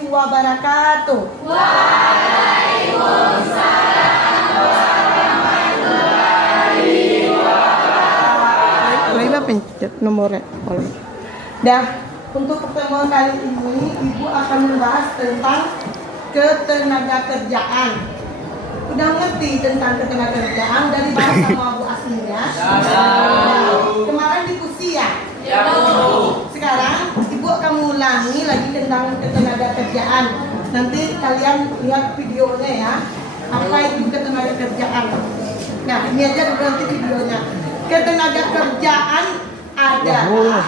wabarakatuh. Waalaikumsalam warahmatullahi wabarakatuh. Laila pencet nomornya boleh. Dah, untuk pertemuan kali ini Ibu akan membahas tentang ketenagakerjaan. Udah ngerti tentang ketenagakerjaan dari bahasa Bu aslinya? Kemarin diskusi ya? Sekarang Ibu akan mengulangi lagi tentang ketenagakerjaan. Nanti kalian lihat videonya ya. Apa itu ketenagakerjaan? Nah, ini aja dulu nanti videonya. Ketenagakerjaan adalah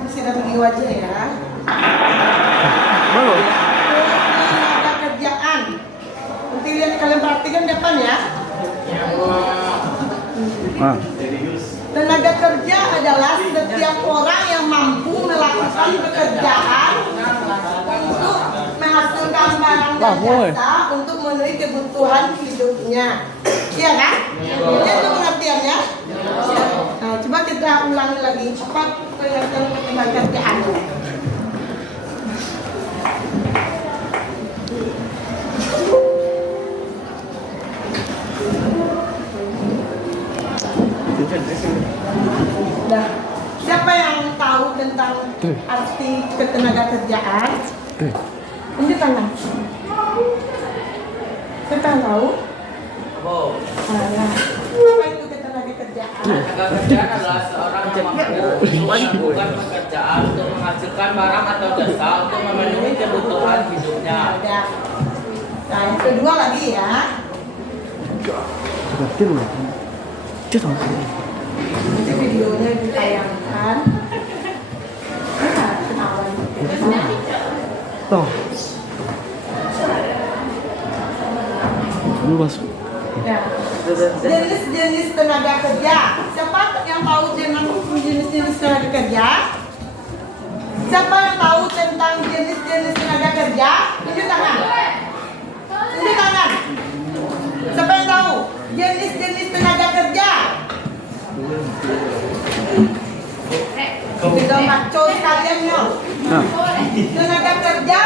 masih ada video aja ya. Ketenagakerjaan. Nanti lihat kalian perhatikan depan ya. Tenaga kerja adalah setiap orang yang mampu melakukan pekerjaan untuk menghasilkan barang dan jasa untuk memenuhi kebutuhan hidupnya. Iya kan? Ini itu pengertiannya. Nah, coba kita ulangi lagi. Apa pengertian tenaga kerjaan? Nah, siapa yang tahu tentang arti ketenagakerjaan? Tunjuk tangan. Siapa yang tahu? Apa itu ketenagakerjaan? Ketenagakerjaan adalah seorang yang melakukan pekerjaan untuk menghasilkan barang atau jasa untuk memenuhi kebutuhan hidupnya. Nah, yang kedua lagi ya. Nanti videonya ditayangkan. Kenalan. Ya. Jenis-jenis tenaga kerja. Siapa yang tahu jenis-jenis tenaga kerja? Siapa yang tahu tentang jenis-jenis tenaga kerja? Tunjuk tangan. Tunjuk tangan. Siapa yang tahu jenis-jenis tenaga kerja? Kita maco sekalian no. Tenaga kerja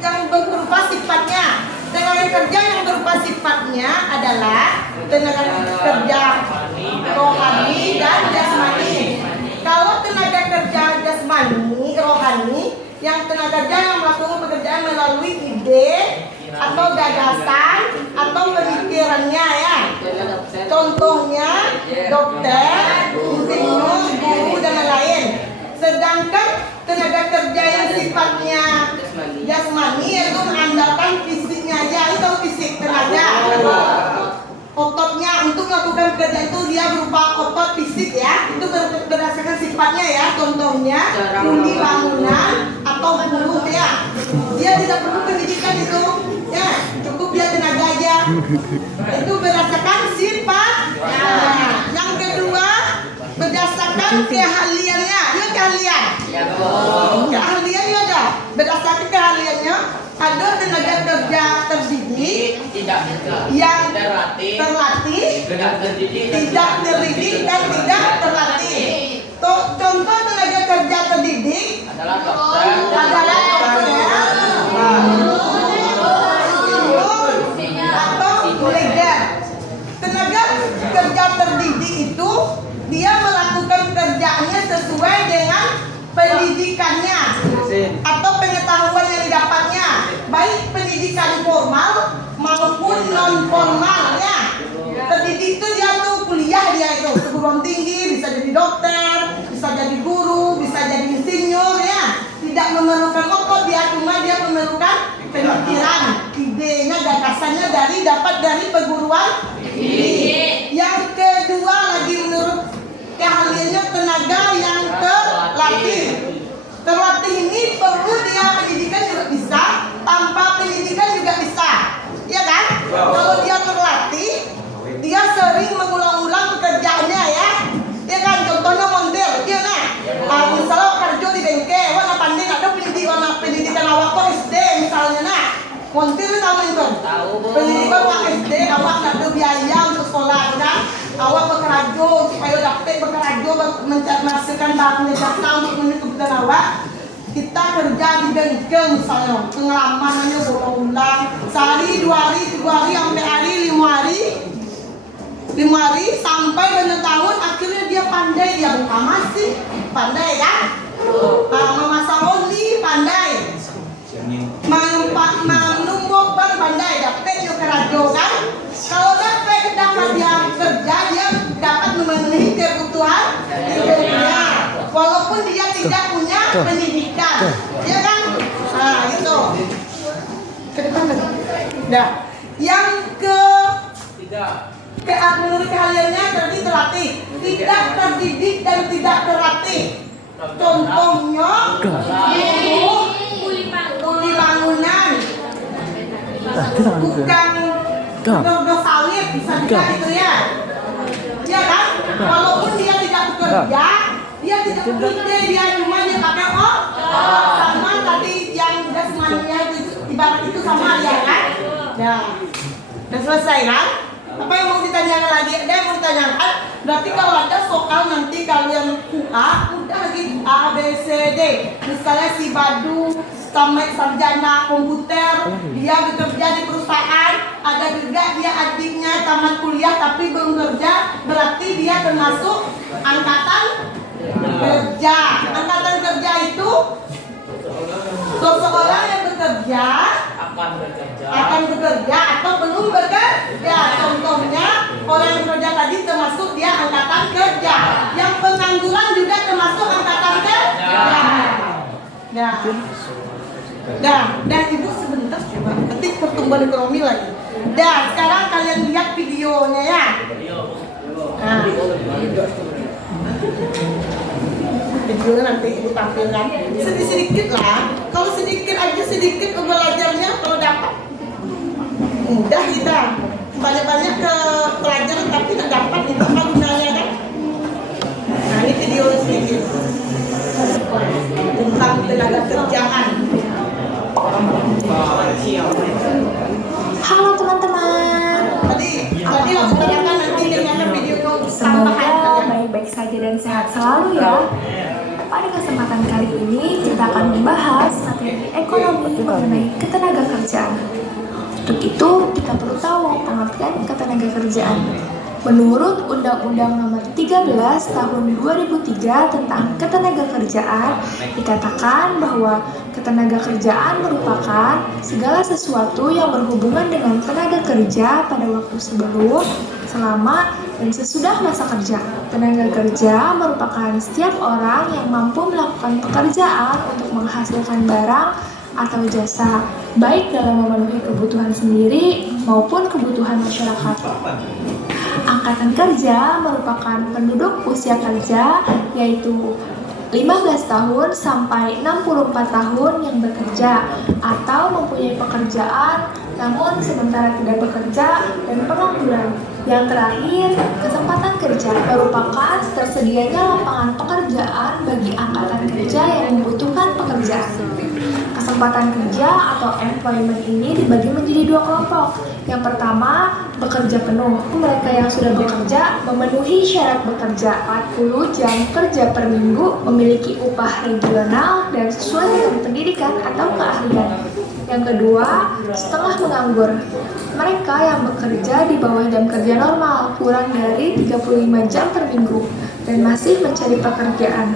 yang berupa sifatnya. Tenaga kerja yang berupa sifatnya adalah tenaga kerja rohani dan jasmani. Kalau tenaga kerja jasmani, rohani, yang tenaga kerja yang melakukan pekerjaan melalui ide atau gagasan atau pemikirannya ya. Contohnya dokter, insinyur, guru dan lain-lain. Sedangkan tenaga kerja yang sifatnya jasmani yaitu mengandalkan fisiknya aja, itu fisik tenaga. Ototnya untuk melakukan pekerjaan itu dia berupa otot fisik ya, itu berdasarkan sifatnya ya. Contohnya kuli bangunan atau buruh ya. Dia tidak perlu pendidikan itu ya, cukup dia tenaga aja. Itu berdasarkan sifat. Nah, yang kedua berdasarkan keahliannya. Dia keahlian. Keahlian ya ada. Berdasarkan keahliannya ada tenaga kerja terdidik, yang terlatih, tidak terdidik dan tidak terlatih. Contoh tenaga kerja terdidik adalah dokter, atau kolega. Tenaga kerja terdidik itu dia melakukan kerjaannya sesuai dengan pendidikannya atau pengetahuan yang didapatnya, baik pendidikan formal maupun non formalnya. Terdidik itu dia tuh kuliah, dia itu perguruan tinggi, bisa jadi dokter, bisa jadi guru, bisa jadi insinyur ya. Tidak memerlukan otot dia, cuma dia memerlukan pemikiran, idenya, gagasannya dapat dari perguruan tinggi. Yang kedua lagi menurut keahliannya tenaga yang terlatih. Terlatih ini perlu dia pendidikan juga bisa, tanpa pendidikan juga bisa, ya kan? Kalau dia terlatih, dia sering mengulang-ulang pekerjaannya ya kan? Contohnya montir, dia misalnya kerja di bengkel, warna pandai ada pendidikan awak kok SD misalnya montir itu tahu itu? Pendidikan awak SD, awak nggak ada biaya untuk sekolah kan? Awak bekerja supaya dapat bekerja menghasilkan barang jasa untuk memenuhi kebutuhan awak. kita kerja di bengkel misalnya, pengalamannya berulang sehari, 2 hari, 3 hari, sampai hari, 5 hari, 5 hari sampai benar tahun, akhirnya dia pandai, dia buka masih pandai kan? Memasak oli pandai, menumbuk ban pandai, dapat yuk kerajo kan? Kalau dapat dapat dia kerja, dia dapat memenuhi kebutuhan hidupnya, walaupun dia tidak punya pendidikan, ya kan? Nah itu ke depan lagi. Nah, yang menurut kaliannya tadi terlatih, tidak terdidik dan tidak terlatih. Contohnya di bangunan, bukan dodo sawit bisa juga itu ya, ya kan? Walaupun dia tidak bekerja, dia tidak bekerja, dia cuma dia pakai sama tadi yang jasmaninya ibarat itu sama ya kan? Nah, udah selesai kan? Apa yang mau ditanyakan lagi? Ada yang mau ditanyakan? Berarti kalau ada soal nanti kalian udah gitu A, B, C, D. Misalnya si Badu tamat sarjana komputer, dia bekerja di perusahaan. Ada juga dia adiknya tamat kuliah tapi belum kerja. Berarti dia termasuk angkatan kerja. Angkatan kerja itu seseorang yang bekerja akan bekerja atau belum bekerja. Contohnya orang yang bekerja tadi termasuk dia angkatan kerja. Yang pengangguran juga termasuk angkatan kerja. Dan ibu sebentar coba ketik pertumbuhan ekonomi lagi. Sekarang kalian lihat videonya ya. Videonya nanti ibu tampilkan sedikit lah. Kalau sedikit belajarnya kalau dapat mudah kita. Banyak-banyak ke pelajaran tapi nggak dapat itu apa gunanya kan? Nah ini video sedikit tentang tenaga kerjaan. Halo teman-teman. Tadi aku tanyakan nanti dengan video tambahan. Semoga baik-baik saja dan sehat selalu ya. Pada kesempatan kali ini kita akan membahas materi ekonomi mengenai ketenaga kerjaan. Untuk itu kita perlu tahu pengertian ketenaga kerjaan. Menurut Undang-Undang Nomor 13 Tahun 2003 tentang Ketenaga Kerjaan, dikatakan bahwa ketenaga kerjaan merupakan segala sesuatu yang berhubungan dengan tenaga kerja pada waktu sebelum, selama, dan sesudah masa kerja. Tenaga kerja merupakan setiap orang yang mampu melakukan pekerjaan untuk menghasilkan barang atau jasa, baik dalam memenuhi kebutuhan sendiri maupun kebutuhan masyarakat. Angkatan kerja merupakan penduduk usia kerja, yaitu 15 tahun sampai 64 tahun yang bekerja atau mempunyai pekerjaan namun sementara tidak bekerja dan pengangguran. Yang terakhir, kesempatan kerja merupakan tersedianya lapangan pekerjaan bagi angkatan kerja yang membutuhkan pekerjaan. Kesempatan kerja atau employment ini dibagi menjadi 2 kelompok. Yang pertama, bekerja penuh. Mereka yang sudah bekerja memenuhi syarat bekerja 40 jam kerja per minggu, memiliki upah regional dan sesuai dengan pendidikan atau keahlian. Yang kedua, setengah menganggur. Mereka yang bekerja di bawah jam kerja normal, kurang dari 35 jam per minggu, dan masih mencari pekerjaan.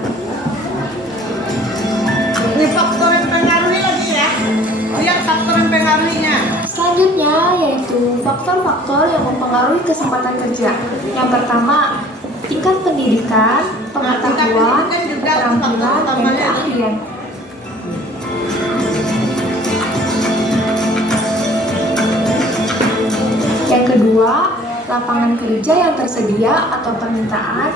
Ini faktor yang mempengaruhi lagi ya. Lihat faktor yang mempengaruhinya. Selanjutnya yaitu faktor-faktor yang mempengaruhi kesempatan kerja. Yang pertama, tingkat pendidikan, pengetahuan, keterampilan, dan keahlian. Yang kedua, lapangan kerja yang tersedia atau permintaan.